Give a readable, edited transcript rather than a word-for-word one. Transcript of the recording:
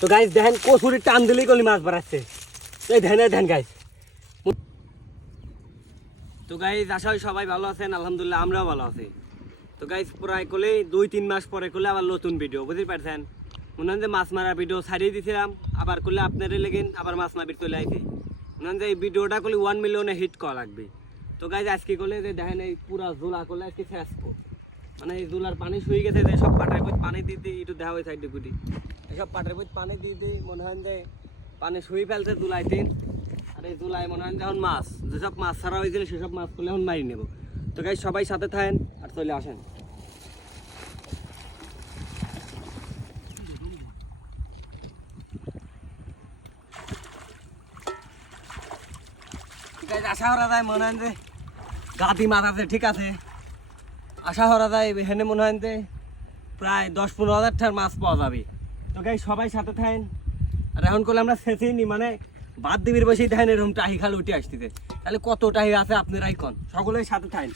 তো গাইস দেখেন কচুরি টান দিলেই কলি মাছ বাড়াচ্ছে, এই ধ্যান গাইস। তো গাইস আশা করি সবাই ভালো আছেন, আলহামদুলিল্লাহ আমরাও ভালো আছি। তো গাইস প্রায় করলে 2-3 মাস পরে করলে আবার নতুন ভিডিও, বুঝতে পারছেন? মনে হয় যে মাছ মারা ভিডিও ছাড়িয়ে দিয়েছিলাম, আবার করলে আপনাদের লেগেন আবার মাছ মাবির চলে আইছে। মনে হয় যে এই ভিডিওটা করলে 1 মিলিয়নে হিট করা লাগবে। তো গাইস আজকে করলে যে দেখেন এই পুরা জোলা করলে আজকে শেষ, মানে এই জোলার পানি শুয়ে গেছে, যে সব পাটের বই পানি দিয়ে দিই একটু দেওয়া হয়েছে সাইডে গুটি, এইসব পাটের বই পানি দিয়ে দিই মনে হয় যে পানি শুয়ে ফেলছে জুলাই দিন। আর এই জুলাই মনে হয় যখন মাছ যেসব মাছ ছাড়া হয়েছিল সেসব মাছ করলে এখন মারি নেব। তো গাইস সবাই সাথে থাকেন আর চলে আসেন। আশা করা যায় মনে হয় যে গাদি মাছ আছে, ঠিক আছে, আশা করা যায় এখানে মনে হয় যে প্রায় 10-15 হাজার মাছ পাওয়া যাবে। তো গাইস সবাই সাথে থাকেন। আর এখন করলে আমরা শেষেই মানে বাদ দিবির বসেই দেখেন এরকম টাহি খাল উঠে আসতেছে, তাহলে কত টাহি আছে আপনারাই কন, সকলেই সাথে থাকেন।